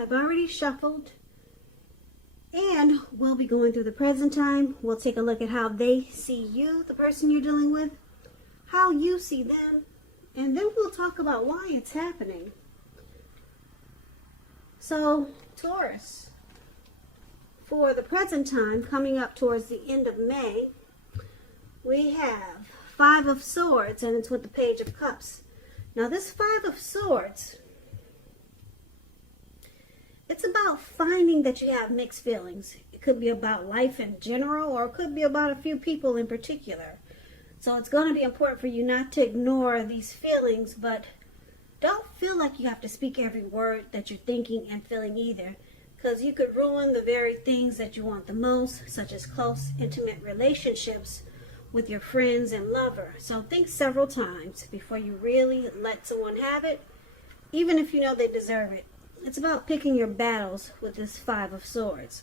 I've already shuffled, and we'll be going through the present time. We'll take a look at how they see you, the person you're dealing with, how you see them, and then we'll talk about why it's happening. So, Taurus, for the present time, coming up towards the end of May, we have Five of Swords, and it's with the Page of Cups. Now, this Five of Swords, it's about finding that you have mixed feelings. It could be about life in general, or it could be about a few people in particular. So it's going to be important for you not to ignore these feelings, but don't feel like you have to speak every word that you're thinking and feeling either, because you could ruin the very things that you want the most, such as close, intimate relationships with your friends and lover. So think several times before you really let someone have it, even if you know they deserve it. It's about picking your battles with this Five of Swords.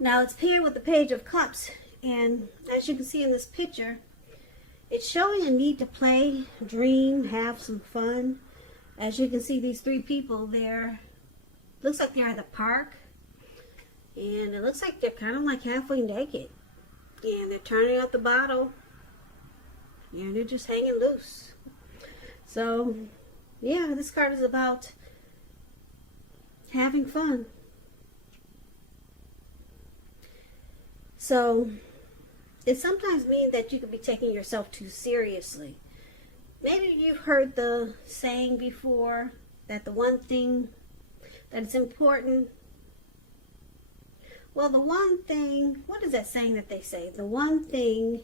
Now it's paired with the Page of Cups, and as you can see in this picture, it's showing a need to play, dream, have some fun. As you can see, these three people there, looks like they're at the park, and it looks like they're kind of like halfway naked, and they're turning out the bottle, and they're just hanging loose. So yeah, this card is about having fun. So it sometimes means that you could be taking yourself too seriously. Maybe you've heard the saying before that the one thing that is important, well, the one thing, what is that saying that they say? The one thing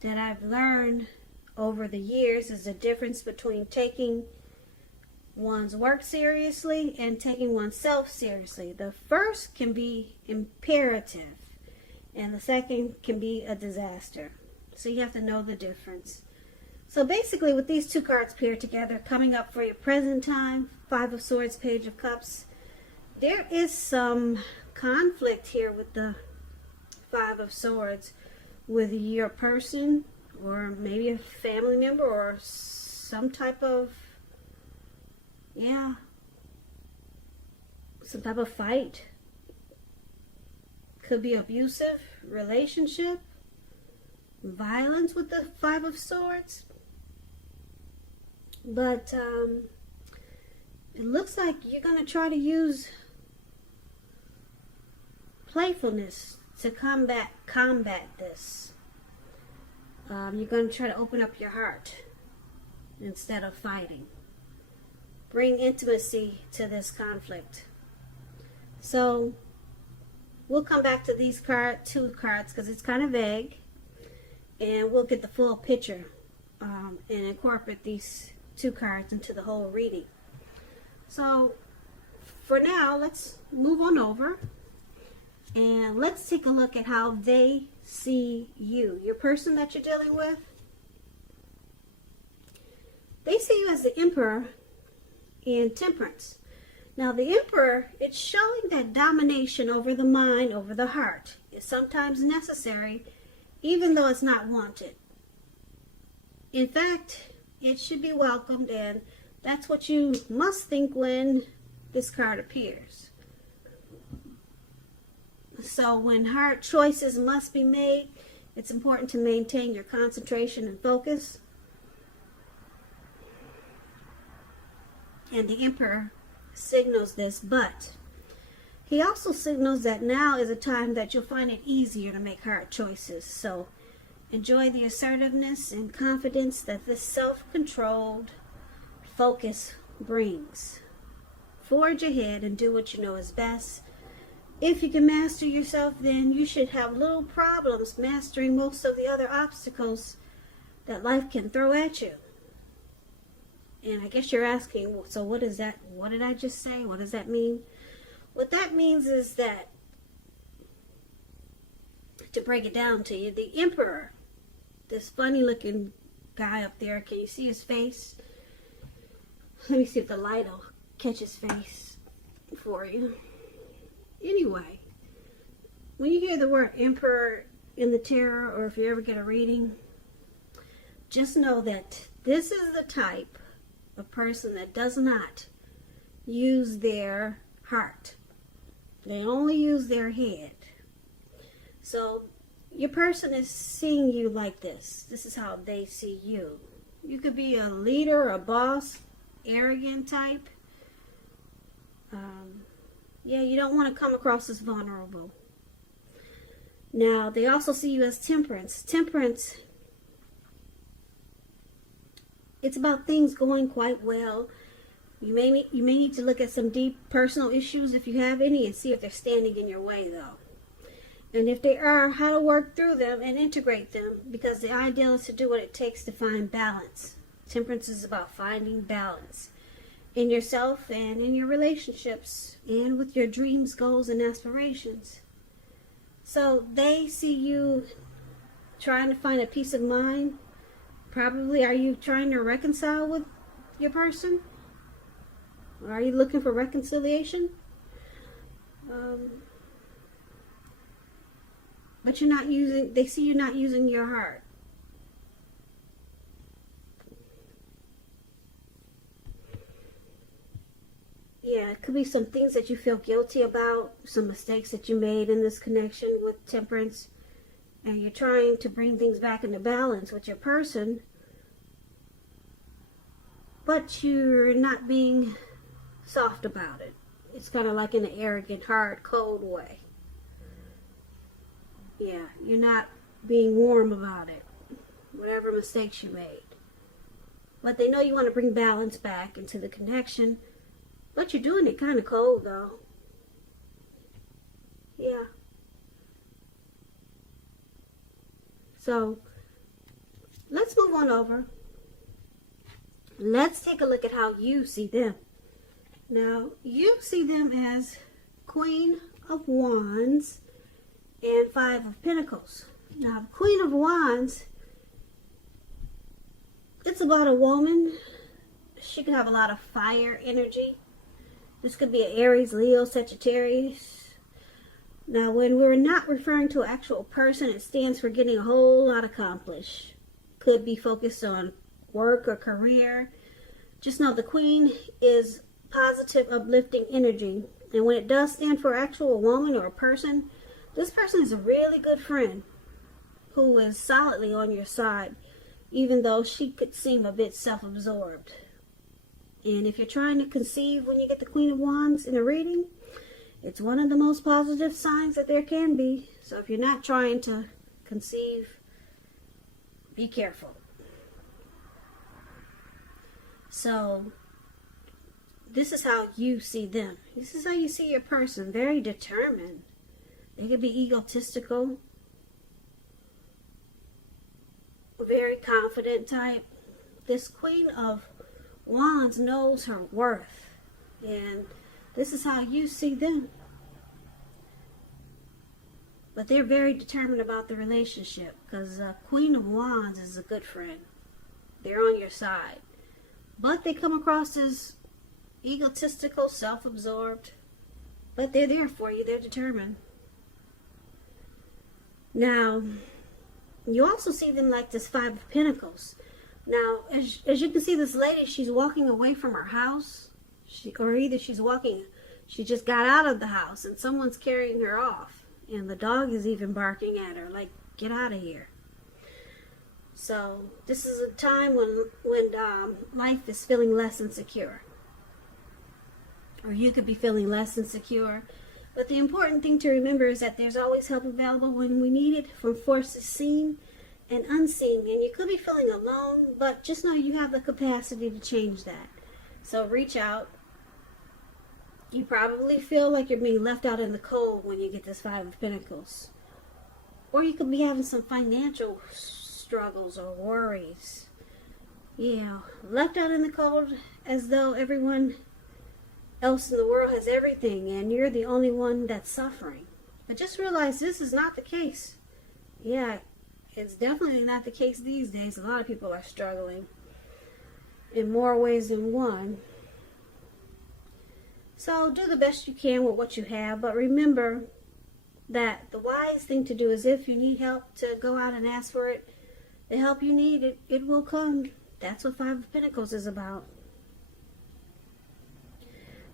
that I've learned over the years is the difference between taking one's work seriously and taking oneself seriously. The first can be imperative, and the second can be a disaster. So you have to know the difference. So basically, with these two cards paired together, coming up for your present time, Five of Swords, Page of Cups, there is some conflict here with the Five of Swords with your person, or maybe a family member, or some type of, some type of fight. Could be abusive relationship, violence with the Five of Swords. But it looks like you're going to try to use playfulness to combat this. You're going to try to open up your heart instead of fighting. Bring intimacy to this conflict. So we'll come back to these two cards because it's kind of vague, and we'll get the full picture and incorporate these two cards into the whole reading. So for now, let's move on over and let's take a look at how they see you, your person that you're dealing with. They see you as the Emperor in Temperance. Now the Emperor, it's showing that domination over the mind, over the heart, is sometimes necessary, even though it's not wanted. In fact, it should be welcomed, and that's what you must think when this card appears. So when hard choices must be made, it's important to maintain your concentration and focus. And the Emperor signals this, but he also signals that now is a time that you'll find it easier to make hard choices. So enjoy the assertiveness and confidence that this self-controlled focus brings. Forge ahead and do what you know is best. If you can master yourself, then you should have little problems mastering most of the other obstacles that life can throw at you. And I guess you're asking, so what is that? What did I just say? What does that mean? What that means is that, to break it down to you, the Emperor, this funny looking guy up there, can you see his face? Let me see if the light will catch his face for you. Anyway, when you hear the word Emperor in the tarot, or if you ever get a reading, just know that this is the type of person that does not use their heart. They only use their head. So your person is seeing you like this. This is how they see you. You could be a leader, a boss, arrogant type. Yeah, you don't want to come across as vulnerable. Now, they also see you as temperance. Temperance, it's about things going quite well. You may need to look at some deep personal issues if you have any and see if they're standing in your way, though. And if they are, how to work through them and integrate them, because the ideal is to do what it takes to find balance. Temperance is about finding balance in yourself and in your relationships and with your dreams, goals, and aspirations. So they see you trying to find a peace of mind. Probably, are you trying to reconcile with your person? Or are you looking for reconciliation? But they see you not using your heart. Yeah, it could be some things that you feel guilty about, some mistakes that you made in this connection with temperance, and you're trying to bring things back into balance with your person, but you're not being soft about it. It's kind of like in an arrogant, hard, cold way. Yeah, you're not being warm about it, whatever mistakes you made. But they know you want to bring balance back into the connection, but you're doing it kind of cold, though. Yeah. So, let's move on over. Let's take a look at how you see them. Now, you see them as Queen of Wands and Five of Pentacles. Now, Queen of Wands, it's about a woman. She could have a lot of fire energy. This could be an Aries, Leo, Sagittarius. Now, when we're not referring to an actual person, it stands for getting a whole lot accomplished. Could be focused on work or career. Just know the Queen is positive, uplifting energy. And when it does stand for an actual woman or a person, this person is a really good friend who is solidly on your side, even though she could seem a bit self-absorbed. And if you're trying to conceive when you get the Queen of Wands in a reading, it's one of the most positive signs that there can be. So if you're not trying to conceive, be careful. So this is how you see them. This is how you see your person. Very determined. They could be egotistical, very confident type. This Queen of Wands knows her worth, and this is how you see them. But they're very determined about the relationship, because Queen of Wands is a good friend. They're on your side, but they come across as egotistical, self-absorbed, but they're there for you. They're determined. Now, you also see them like this Five of Pentacles. Now, as you can see, this lady, she's walking away from her house. She just got out of the house and someone's carrying her off. And the dog is even barking at her, like, get out of here. So, this is a time when life is feeling less insecure. Or you could be feeling less insecure. But the important thing to remember is that there's always help available when we need it, from forces seen and unseen. And you could be feeling alone, but just know you have the capacity to change that. So reach out. You probably feel like you're being left out in the cold when you get this Five of Pentacles. Or you could be having some financial struggles or worries. Yeah, left out in the cold as though everyone else in the world has everything and you're the only one that's suffering. But just realize this is not the case. Yeah, it's definitely not the case these days. A lot of people are struggling in more ways than one. So do the best you can with what you have, but remember that the wise thing to do is, if you need help, to go out and ask for it. The help you need, it will come. That's what Five of Pentacles is about.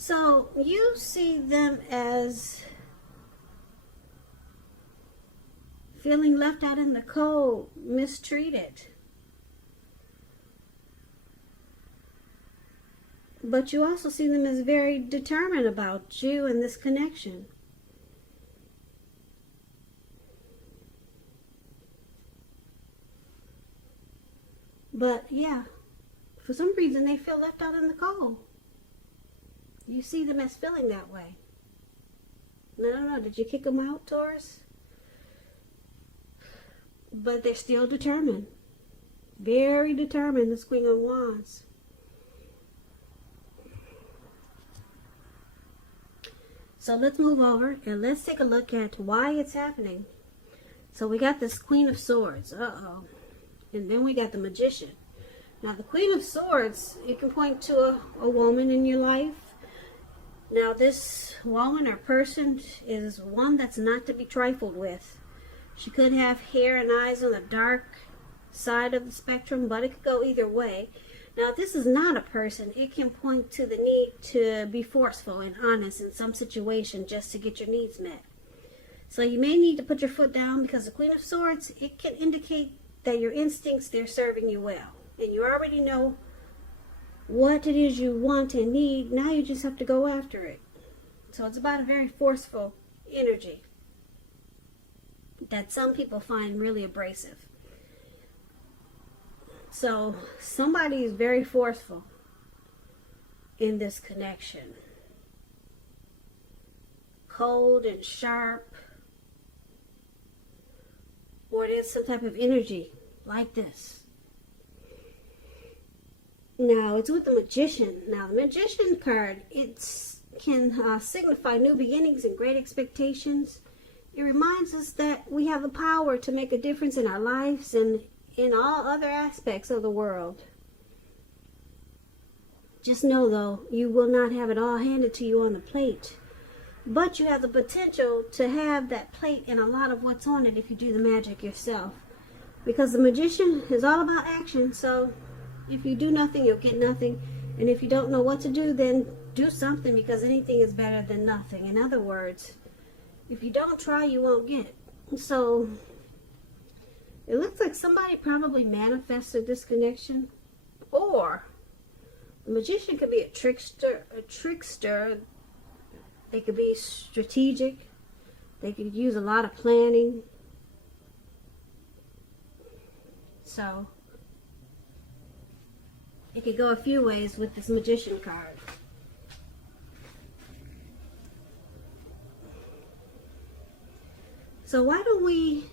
So you see them as feeling left out in the cold, mistreated. But you also see them as very determined about you and this connection. But yeah, for some reason they feel left out in the cold. You see them as feeling that way. No. Did you kick them out, Taurus? But they're still determined. Very determined, this Queen of Wands. So let's move over and let's take a look at why it's happening. So we got this Queen of Swords. Uh-oh. And then we got the Magician. Now the Queen of Swords, you can point to a woman in your life. Now this woman or person is one that's not to be trifled with. She could have hair and eyes on the dark side of the spectrum, but it could go either way. Now, if this is not a person, it can point to the need to be forceful and honest in some situation just to get your needs met. So you may need to put your foot down, because the Queen of Swords, it can indicate that your instincts, they're serving you well. And you already know what it is you want and need. Now you just have to go after it. So it's about a very forceful energy that some people find really abrasive. So somebody is very forceful in this connection. Cold and sharp. Or there's some type of energy like this. Now, it's with the Magician. Now, the Magician card, it can signify new beginnings and great expectations. It reminds us that we have the power to make a difference in our lives and in all other aspects of the world. Just know, though, you will not have it all handed to you on the plate. But you have the potential to have that plate and a lot of what's on it if you do the magic yourself. Because the Magician is all about action, so if you do nothing, you'll get nothing. And if you don't know what to do, then do something, because anything is better than nothing. In other words, if you don't try, you won't get. So it looks like somebody probably manifested this connection. Or the Magician could be a trickster. They could be strategic. They could use a lot of planning. So it could go a few ways with this Magician card. So why don't we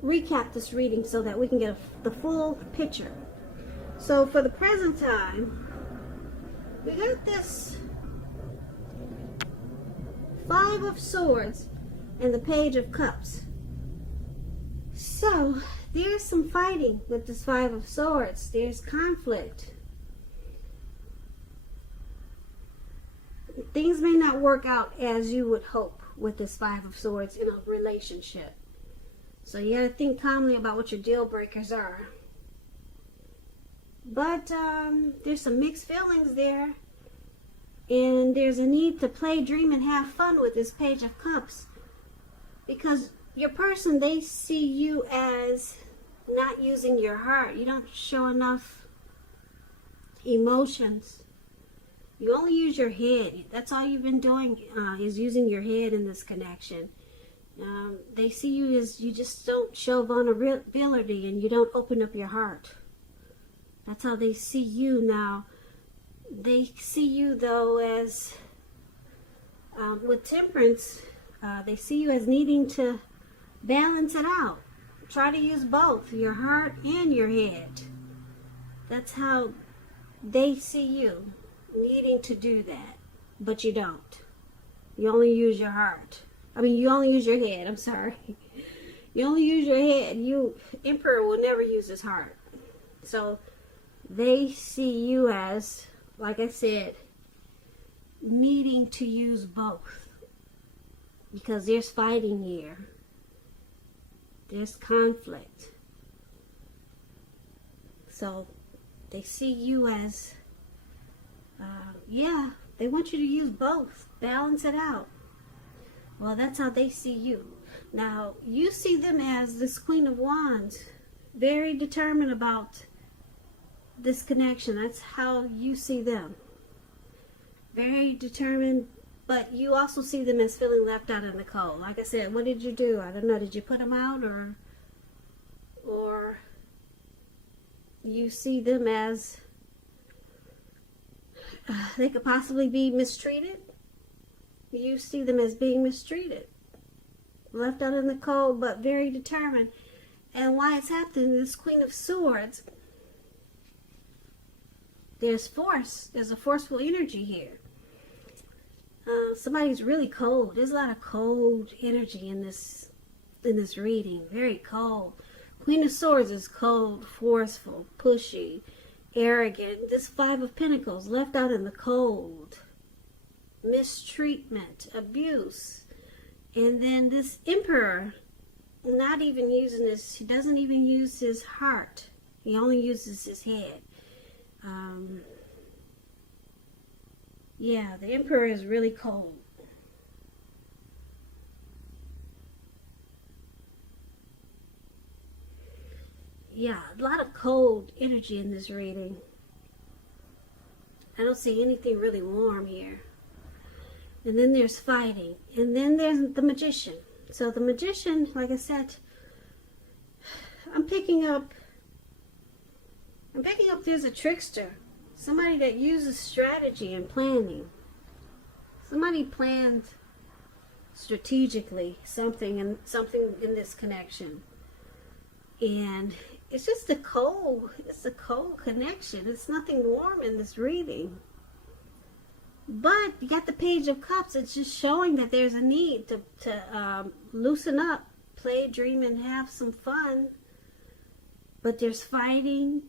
recap this reading so that we can get the full picture. So for the present time, we got this Five of Swords and the Page of Cups. So there's some fighting with this Five of Swords. There's conflict. Things may not work out as you would hope with this Five of Swords in a relationship. So you gotta think calmly about what your deal breakers are. But there's some mixed feelings there. And there's a need to play, dream, and have fun with this Page of Cups. Because your person, they see you as not using your heart. You don't show enough emotions. You only use your head. That's all you've been doing, is using your head in this connection. They see you as you just don't show vulnerability and you don't open up your heart. That's how they see you now. They see you, though, as, with Temperance, they see you as needing to balance it out. Try to use both, your heart and your head. That's how they see you, needing to do that. But you don't. You only use your heart. You only use your head. I'm sorry. You only use your head. Emperor will never use his heart. So they see you as, like I said, needing to use both. Because there's fighting here. There's conflict. So they see you as Yeah, they want you to use both. Balance it out. Well, that's how they see you. Now, you see them as this Queen of Wands, very determined about this connection. That's how you see them. Very determined, but you also see them as feeling left out in the cold. Like I said, what did you do? I don't know. Did you put them out, or you see them as they could possibly be mistreated? You see them as being mistreated, left out in the cold, but very determined. And why it's happening, this Queen of Swords, there's force. There's a forceful energy here. Somebody's really cold. There's a lot of cold energy in this reading. Very cold. Queen of Swords is cold, forceful, pushy, arrogant. This Five of Pentacles, left out in the cold. Mistreatment, abuse. And then this Emperor, not even using this, he doesn't even use his heart. He only uses his head. Yeah, the Emperor is really cold. Yeah, a lot of cold energy in this reading. I don't see anything really warm here. And then there's fighting. And then there's the Magician. So the Magician, like I said, I'm picking up there's a trickster. Somebody that uses strategy and planning. Somebody planned strategically something in this connection. And it's just it's a cold connection. It's nothing warm in this reading. But you got the Page of Cups. It's just showing that there's a need to loosen up, play, dream, and have some fun. But there's fighting.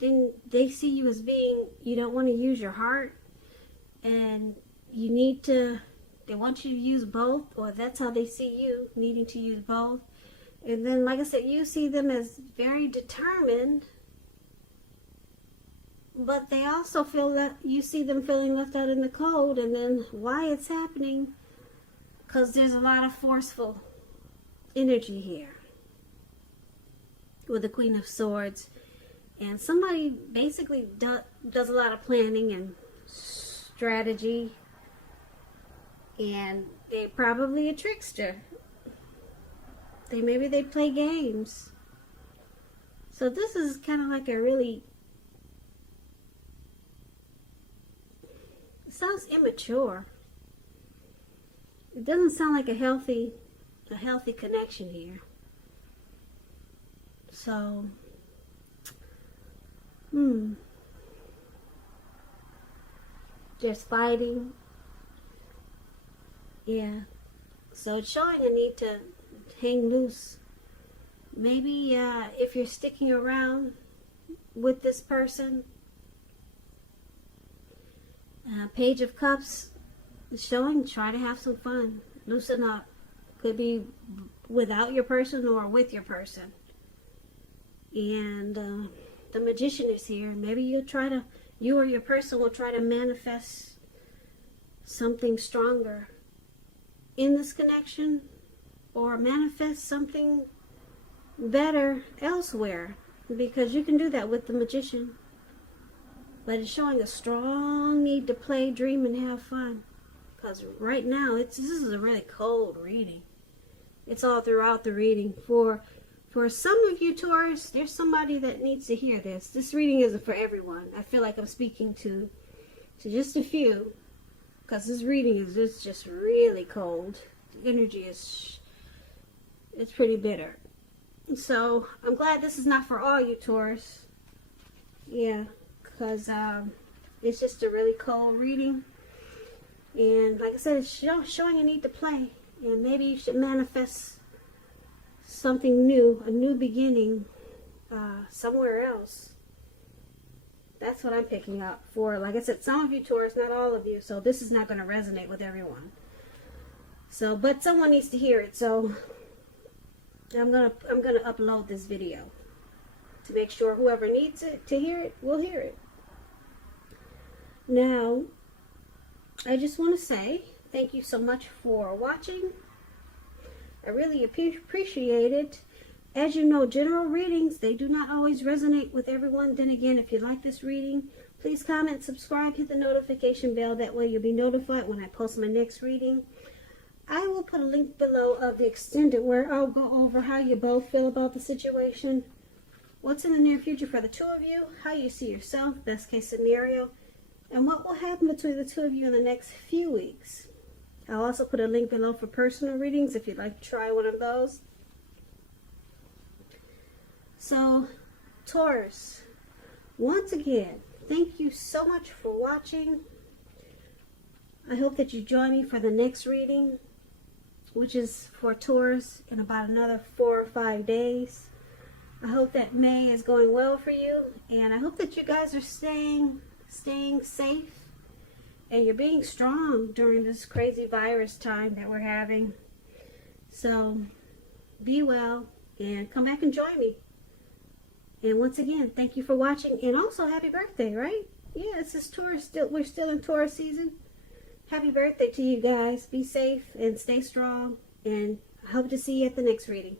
Then they see you as being, you don't want to use your heart. And they want you to use both. Or that's how they see you, needing to use both. And then, like I said, you see them as very determined. But they also feel that you see them feeling left out in the cold. And then why it's happening? Because there's a lot of forceful energy here with the Queen of Swords. And somebody basically does a lot of planning and strategy. And they're probably a trickster. Maybe they play games. So this is kind of like a really... It sounds immature. It doesn't sound like a healthy connection here. So, there's fighting. Yeah. So it's showing a need to hang loose. Maybe if you're sticking around with this person, Page of Cups is showing, try to have some fun. Loosen up. Could be without your person or with your person. And the Magician is here. Maybe you or your person will try to manifest something stronger in this connection, or manifest something better elsewhere, because you can do that with the Magician. But it's showing a strong need to play, dream, and have fun. Because right now, this is a really cold reading. It's all throughout the reading. For some of you Taurus, there's somebody that needs to hear this. This reading isn't for everyone. I feel like I'm speaking to just a few. Because this reading is just really cold. The energy it's pretty bitter. So I'm glad this is not for all you Taurus. Yeah, because it's just a really cold reading. And like I said, it's showing a need to play. And maybe you should manifest something new, a new beginning somewhere else. That's what I'm picking up for. Like I said, some of you Taurus, not all of you. So this is not going to resonate with everyone. So, but someone needs to hear it. So I'm gonna upload this video to make sure whoever needs it to hear it will hear it. Now, I just want to say thank you so much for watching. I really appreciate it. As you know, general readings, they do not always resonate with everyone. Then again, if you like this reading, please comment, subscribe, hit the notification bell. That way you'll be notified when I post my next reading. I will put a link below of the extended where I'll go over how you both feel about the situation, what's in the near future for the two of you, how you see yourself, best case scenario, and what will happen between the two of you in the next few weeks. I'll also put a link below for personal readings if you'd like to try one of those. So, Taurus, once again, thank you so much for watching. I hope that you join me for the next reading, which is for Taurus in about another 4 or 5 days. I hope that May is going well for you, and I hope that you guys are staying safe and you're being strong during this crazy virus time that we're having. So be well and come back and join me. And once again, thank you for watching, and also happy birthday, right? Yeah, this is Taurus. We're still in Taurus season. Happy birthday to you guys. Be safe and stay strong, and I hope to see you at the next reading.